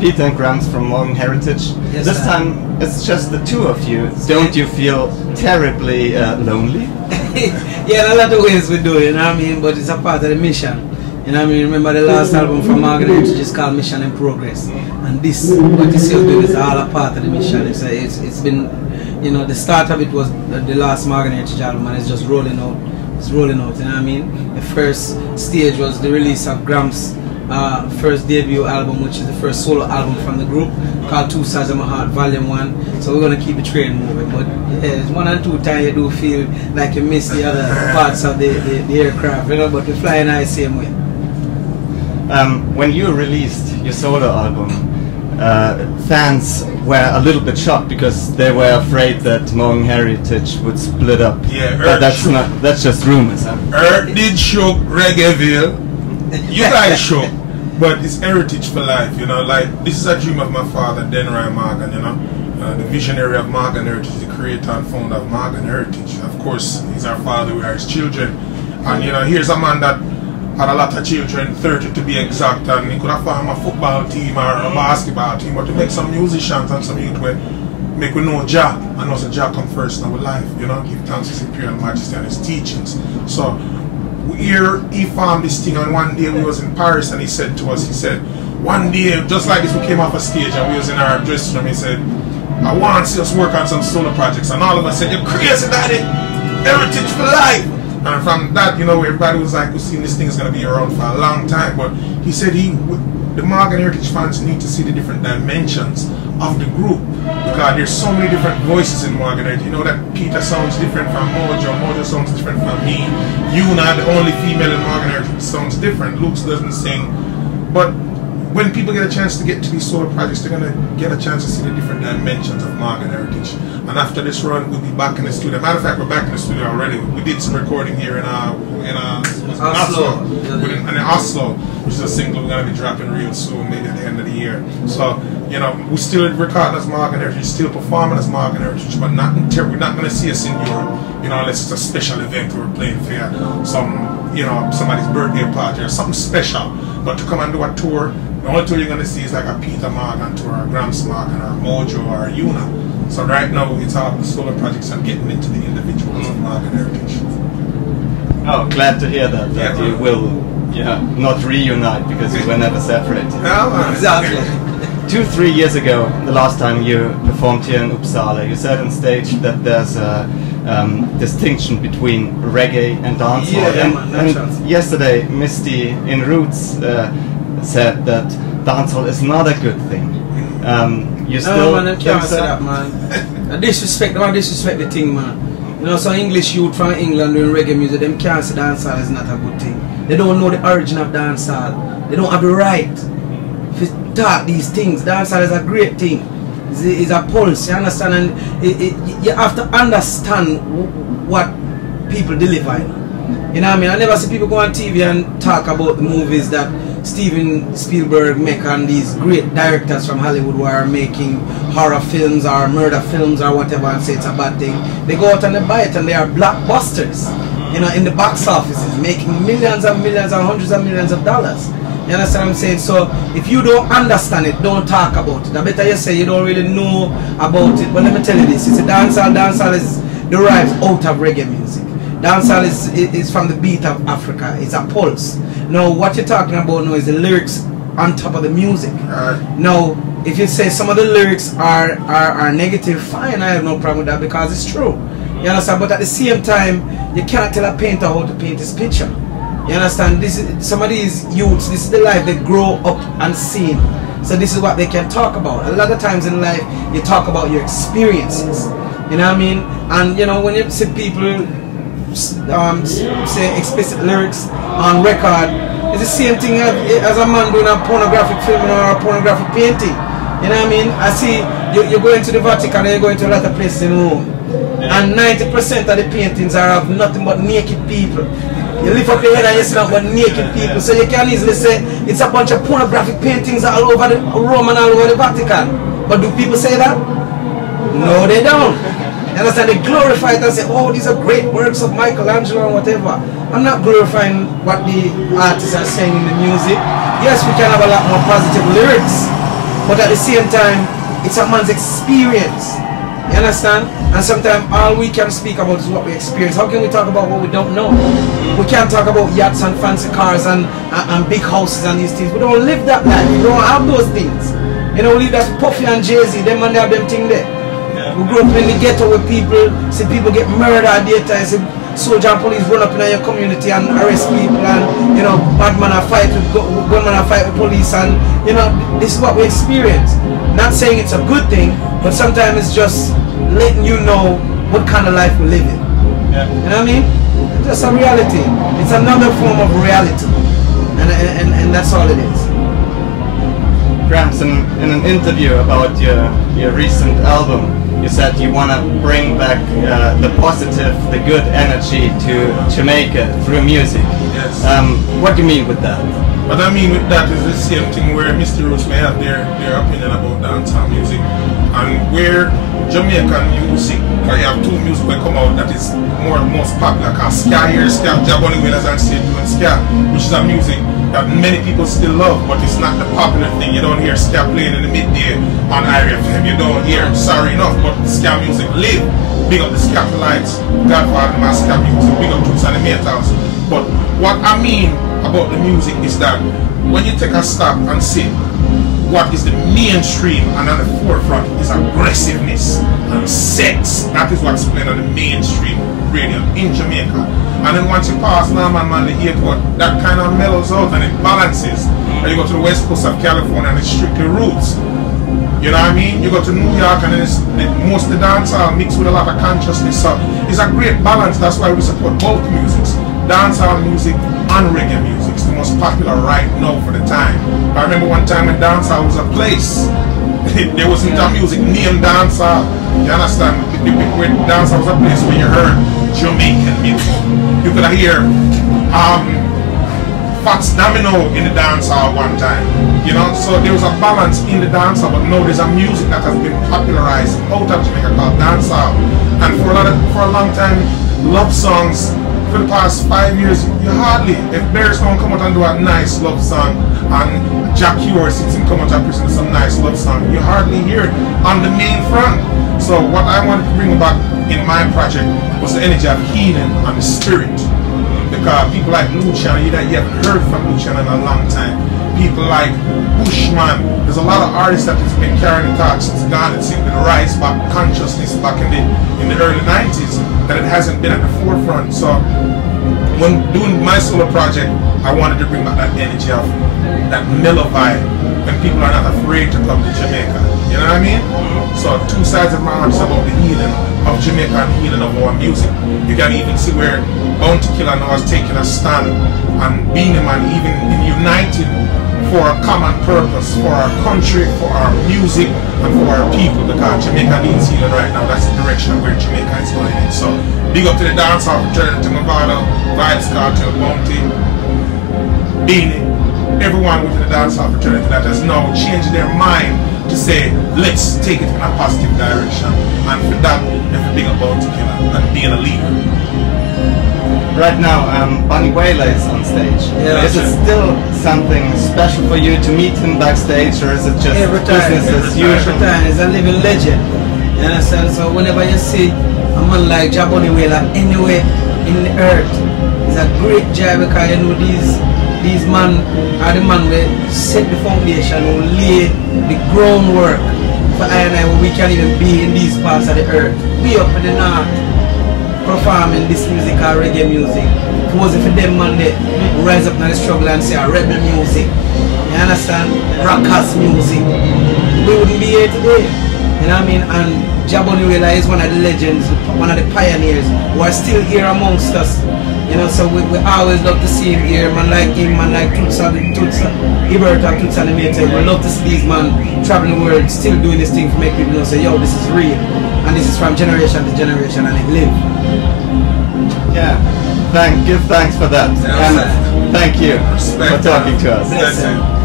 Peetah Gramps from Morgan Heritage. Yes, this time it's just the two of you. Don't you feel terribly lonely? Yeah, in a lot of ways we do, you know what I mean? But it's a part of the mission. You know what I mean? Remember the last album from Morgan Heritage is called Mission in Progress. And this, what you see us doing is all a part of the mission. It's been, you know, the start of it was the last Morgan Heritage album, and it's just rolling out. It's rolling out, you know what I mean? The first stage was the release of Gramps' first debut album, which is the first solo album from the group, called Two Sides of My Heart, Volume 1. So we're going to keep the train moving. But yeah, it's 1 and 2 times you do feel like you miss the other parts of the aircraft, you know, but we fly in the same way. When you released your solo album, fans were a little bit shocked because they were afraid that Morgan Heritage would split up. Yeah, but that's just rumors. Huh? Earth did show Reggaeville. You guys show, but it's heritage for life. You know, like this is a dream of my father, Denry Morgan. You know, the visionary of Morgan Heritage, the creator and founder of Morgan Heritage. Of course, he's our father. We are his children. And you know, here's a man that had a lot of children, 30 to be exact, and he could have formed a football team or a basketball team, but to make some musicians and some youth where make we know Jah, and also Jah come first in our life, you know, give thanks to his imperial majesty and his teachings. So here he formed this thing, and one day we was in Paris and he said to us, he said, one day, just like this, we came off a stage and we was in our dressing room, he said, I want to see us work on some solo projects, and all of us said, you're crazy, daddy, heritage for life. And from that, you know, everybody was like, we've seen this thing is going to be around for a long time. But he said the Morgan Heritage fans need to see the different dimensions of the group, because there's so many different voices in Morgan Heritage. You know that Peetah sounds different from Mojo, Mojo sounds different from me. Yuna, the only female in Morgan Heritage, sounds different. Luke's doesn't sing. But when people get a chance to get to these solo projects, they're going to get a chance to see the different dimensions of Morgan Heritage. And after this run, we'll be back in the studio. Matter of fact, we're back in the studio already. We did some recording here in Oslo, which is a single we're going to be dropping real soon, maybe at the end of the year. So, you know, we're still recording as Morgan Heritage, still performing as Morgan Heritage, but we're not going to see us in Europe, you know, unless it's a special event we're playing for some, you know, somebody's birthday party or something special. But to come and do a tour, the only tour you're going to see is like a Peetah Morgan tour, or a Gramps Morgan, or Mojo, or Yuna. So right now it's all the solo projects and getting into the individuals of Morgan Heritage. Oh, glad to hear that you will not reunite because you were never separated. No, Exactly. 2-3 years ago, the last time you performed here in Uppsala, you said on stage that there's a distinction between reggae and dancehall. And yesterday, Misty in Roots said that dancehall is not a good thing. You still no, man, can't say that, man. I disrespect the thing, man. You know, some English youth from England doing reggae music, them can't say dancehall is not a good thing. They don't know the origin of dancehall. They don't have the right to talk these things. Dancehall is a great thing. It's a pulse, you understand? And you have to understand what people deliver. You know what I mean? I never see people go on TV and talk about the movies that Steven Spielberg make and these great directors from Hollywood who are making horror films or murder films or whatever and say it's a bad thing. They go out and they buy it and they are blockbusters, you know, in the box offices, making millions and millions and hundreds of millions of dollars. You understand what I'm saying? So if you don't understand it, don't talk about it. I better you say you don't really know about it. But let me tell you this, it's a dancehall. Dancehall is derived out of reggae music. Dancehall is from the beat of Africa. It's a pulse. Now, what you're talking about now is the lyrics on top of the music. Now, if you say some of the lyrics are negative, fine, I have no problem with that because it's true. You understand? But at the same time, you can't tell a painter how to paint his picture. You understand? Some of these youths, this is the life they grow up and see. So this is what they can talk about. A lot of times in life, you talk about your experiences. You know what I mean? And you know, when you see people say explicit lyrics on record, it's the same thing as a man doing a pornographic film or a pornographic painting. You know what I mean? I see you go into the Vatican and you go into a lot of places in Rome, and 90% of the paintings are of nothing but naked people. You lift up your head and you see nothing but naked people. So you can easily say it's a bunch of pornographic paintings all over the Rome and all over the Vatican. But do people say that? No, they don't. You understand? They glorify it and say, oh, these are great works of Michelangelo and whatever. I'm not glorifying what the artists are saying in the music. Yes, we can have a lot more positive lyrics, but at the same time, it's a man's experience. You understand? And sometimes all we can speak about is what we experience. How can we talk about what we don't know? We can't talk about yachts and fancy cars and big houses and these things. We don't live that life. We don't have those things. You know, we live that Puffy and Jay-Z, them and they have them thing there. Yeah. We grew up in the ghetto with people, see people get murdered at daytime, see soldier and police run up in your community and arrest people, and you know, bad man fight with gunman fight with police, and you know, this is what we experience. Not saying it's a good thing, but sometimes it's just letting you know what kind of life we live in. Yeah. You know what I mean? It's just a reality. It's another form of reality, and that's all it is. Gramps, in an interview about your recent album, you said you want to bring back the positive, the good energy to Jamaica through music. Yes. What do you mean with that? What I mean with that is the same thing where Mr. Roots may have their opinion about dancehall music, and where Jamaican music, because you have two music that come out that is most popular, because ska here, ska, Jaboni Wheelers and State doing ska, which is a music that many people still love, but it's not the popular thing. You don't hear ska playing in the midday on IRFM, you don't hear, sorry enough, but ska music live. Big up the Scafolites, Godfather, my ska music, big up Toots and the Metals. But what I mean about the music is that when you take a stop and see what is the mainstream and on the forefront is aggressiveness and sex. That is what's playing on the mainstream radio in Jamaica. And then once you pass Norman Man, the airport, that kind of mellows out and it balances. And you go to the west coast of California and it's strictly roots. You know what I mean? You go to New York and then it's most of the dancehall mixed with a lot of consciousness. So it's a great balance. That's why we support both musics. Dancehall music and reggae music. It's the most popular right now for the time. I remember one time when dancehall was a place. There wasn't a music named dancehall. You understand? Where dancehall was a place where you heard Jamaican music. You could hear Fats Domino in the dancehall one time. You know, so there was a balance in the dancehall, but now there's a music that has been popularized out of Jamaica called dancehall. And for a long time, love songs. For the past 5 years, you hardly, if Bears don't come out and do a nice love song, and Jack Ure sits and come out and present some nice love song, you hardly hear it on the main front. So what I wanted to bring back in my project was the energy of healing and the spirit. Because people like Lucian, you haven't heard from Lucian in a long time. People like Bushman, there's a lot of artists that has been carrying the torch since gone. It seemed to rise back consciousness back in the early 90s, that it hasn't been at the forefront. So when doing my solo project, I wanted to bring back that energy of that mellow vibe, when people are not afraid to come to Jamaica. You know what I mean? So two sides of my arms about the healing of Jamaica and healing of our music. You can even see where Bounty Killer now has taken a stand and being a man, even in uniting for a common purpose, for our country, for our music, and for our people, because Jamaica needs healing right now. That's the direction where Jamaica is going in. So big up to the dancehall fraternity, Mavado, Vibes Cartel, Bounty, Beanie, everyone within the dancehall fraternity that has now changed their mind to say, let's take it in a positive direction. And for that, if a big up Bounty Killer and being a leader. Right now, Bunny Wailer is on stage. Yeah, is it still something special for you to meet him backstage, or is it just business as usual? Every time, he's a living legend. You understand? So whenever you see a man like Bunny Wailer anywhere in the earth, it's a great job, because you know these men are the man who set the foundation, who lay the groundwork for I and I, where we can even be in these parts of the earth. We up in the north, performing this music or reggae music. It wasn't for them man that rise up in the struggle and say rebel music. You understand? Rockers music. We wouldn't be here today. You know what I mean? And Bunny Wailer is one of the legends, one of the pioneers who are still here amongst us. You know, so we always love to see him here. Man like him, man like Toots, Ibert and Toots and the Mate. We love to see these man traveling the world, still doing this thing to make people know, say, yo, this is real. And this is from generation to generation, and it lives. Yeah, give thanks for that. And thank you for talking to us.